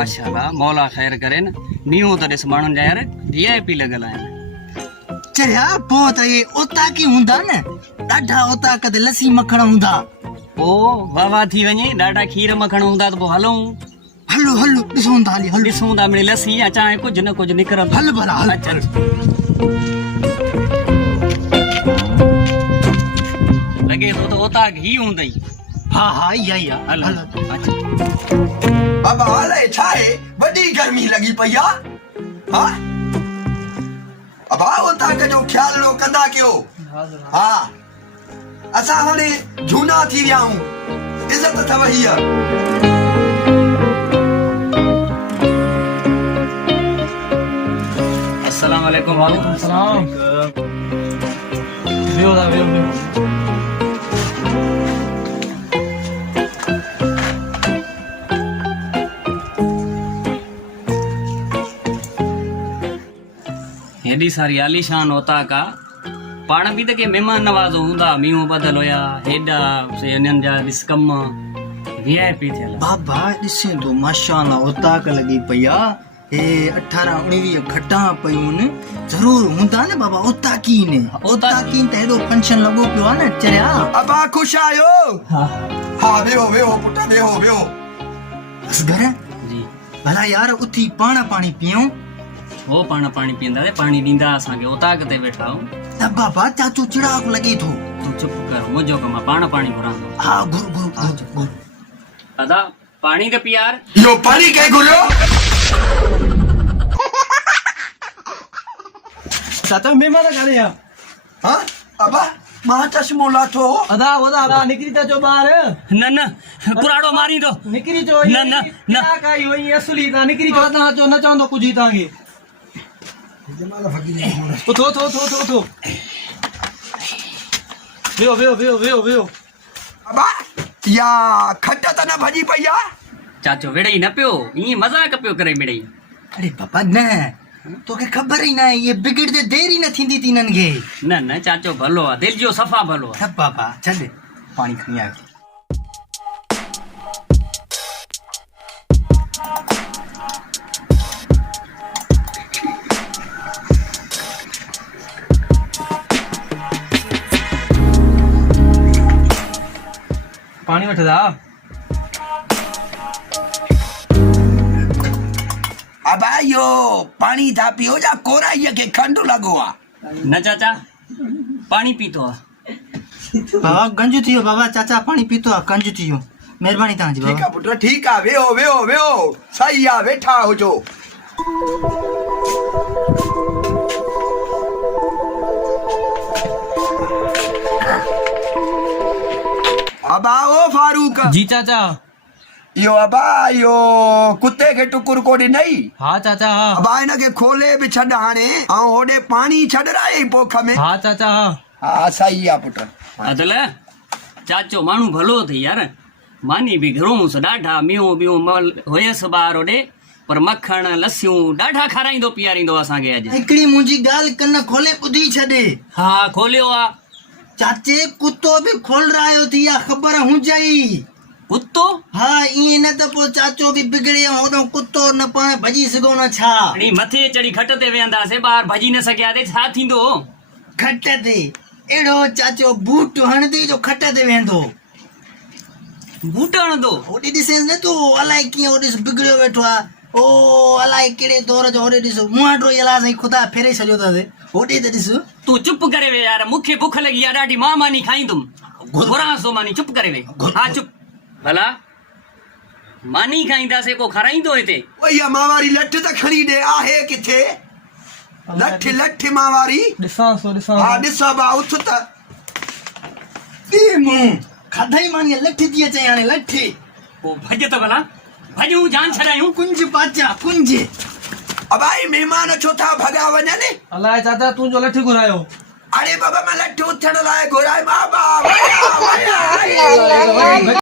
माशाल्लाह मौला खैर करे न मीहू तो ॾिस माण्हुनि जा यार VIP लॻल आहिनि। चरिया पोइ त ये उता की हूंदा न ॾाढा उता कदे लस्सी मखण हूंदा। पोइ वाह थी वञे ॾाढा खीर मखण हूंदा त पोइ हलूं हलो हलो ॾिसूं था हली हलो ॾिसूं था मिड़ी लस्सी या चांहि कुझु न कुझु निकिरंदो। हल भला हल अच्छा लॻे थो त उता घी हूंदई। हाँ हाँ इहा हल हल अच्छा बाबा हाले छाए वॾी गर्मी लॻी पई आ। हाँ अब उता जो ख्याल रो कंदा कयो। हाँ असां हाणे झूना थी विया आहियूं इज़त अथव हीअ। अस्सलाम वालेकुम। वालेकुम सलाम वियो दा वियो हेॾी सारी आलीशान होता का पाण बि त के महिमान नवाज़ हूंदा मीहूं बदल हुया हेॾा से इन्हनि जा ॾिस कम VIP थियल। बाबा ॾिसे तो माशाअल्लाह उता क लॻी पई आ हे 18-19 खटा पयूं न जरूर हूंदा न बाबा उता की ने उता की त हेॾो फंक्शन लॻो पियो आ न चरिया। अब खुश आयो। हाँ हाँ वेहो वेहो पुट वेहो वेहो। असगर जी भला यार उथी पाण पाणी पियूं। हो पाण पाणी पीअंदासीं पाणी ॾींदा असांखे उताक ते वेठा आहियूं। त बाबा चाचू चिड़ाक लॻे थो। तूं चुप कर मुंहिंजो कमु आहे पाण पाणी घुरां थो। हा घुर घुर घुर दादा पाणी त पीआर। यो पानी के घुरियो। चाचा मेहमान काने या हाँ अबा मां चश्मो लाथो। अदा वदा अदा निकरी ता जो बाहर न कुराड़ो मारी दो निकरी जो न क्या काई होई असली ता निकरी जो ता जो न चांदो कुछ ही तांगे थो वियो अबा या खट त न भजी पई आ। चाचो विड़ई न पियो ईअं मज़ाक पियो करे मिड़ई। अरे बाबा न तोखे ख़बर ही ना है ये बिगड़ते देर ही न थींदी थी नन खे। न चाचो भलो आहे दिलि जो सफ़ा भलो आहे। सब बाबा छॾ पाणी खणी आयो। पानी वठदा अबा यो पानी था पियो जा कोराईअ खे खंड लॻो आ। न चाचा पाणी पीतो आहे। बाबा गंज थियो बाबा चाचा पाणी पीतो आहे गंज थियो महिरबानी तव्हांजी ठीक बाबा। आ पुट ठीक आ वेहो वेहो वेहो सही आ वेठा हुजो। अबा ओ फारूक जी चाचा यो अबा यो कुत्ते के टुकुर को ॾिनई। हाँ चाचा हाँ अबा हिन खे खोले बि छॾ हाणे ऐं होॾे पाणी छॾ राई पोख में। हाँ चाचा हाँ हा सही आ पुट। अदल चाचो माण्हू भलो अथई यार मानी बि घुरूंसि ॾाढा मीहूं ॿियूं हुयसि ॿार होॾे पर मखण लस्सियूं ॾाढा खाराईंदो पीआरींदो असांखे अॼु। हिकिड़ी मुंहिंजी ॻाल्हि कन खोले ॿुधी छॾे। हा खोलियो आहे। चाचे कुत्तो बि खोल रहियो थी या ख़बर हुजई। कुत्तो हाँ ईअं न त पोइ चाचो बि बिगड़े होॾो कुत्तो न पाण भॼी सघो न छा। हाणे मथे चढ़ी खट ते वेहंदासीं ॿार भॼी न सघिया ते छा थींदो। खट ते अहिड़ो चाचो बूट हणंदी जो खट ते वेहंदो। बूट हणंदो होॾे ॾिसेसि न तूं अलाए कीअं होॾे बिगड़ियो वेठो आहे। ओ अलाए कहिड़े दौर जो होॾे ॾिस मुंहुं हेठो अला साईं ख़ुदा फेरे छॾियो अथसि होॾे त ॾिस। तूं चुप करे वे यार मूंखे बुख लॻी आहे ॾाढी मां मानी खाईंदुमि घुरांसि थो मानी चुप करे वे। हा चुप भला मानी खाईंदासीं को खाराईंदो हिते। ओ इहा मावारी लठ त खणी ॾे आहे किथे लठ लठ मावारी। ॾिसां हा ॾिस बा उथ त दी मुंहुं खाधई मानी लठ थी अचे हाणे लठ। पोइ भॼ त भला भॼूं जान छॾायूं। कुंज पाचा कुंज। अबाई महिमान छो था भॻा वञनि। अलाए चाचा तू जो लठ घुरायो। अरे बाबा मैं लठ उथण लाइ घुराए बाबा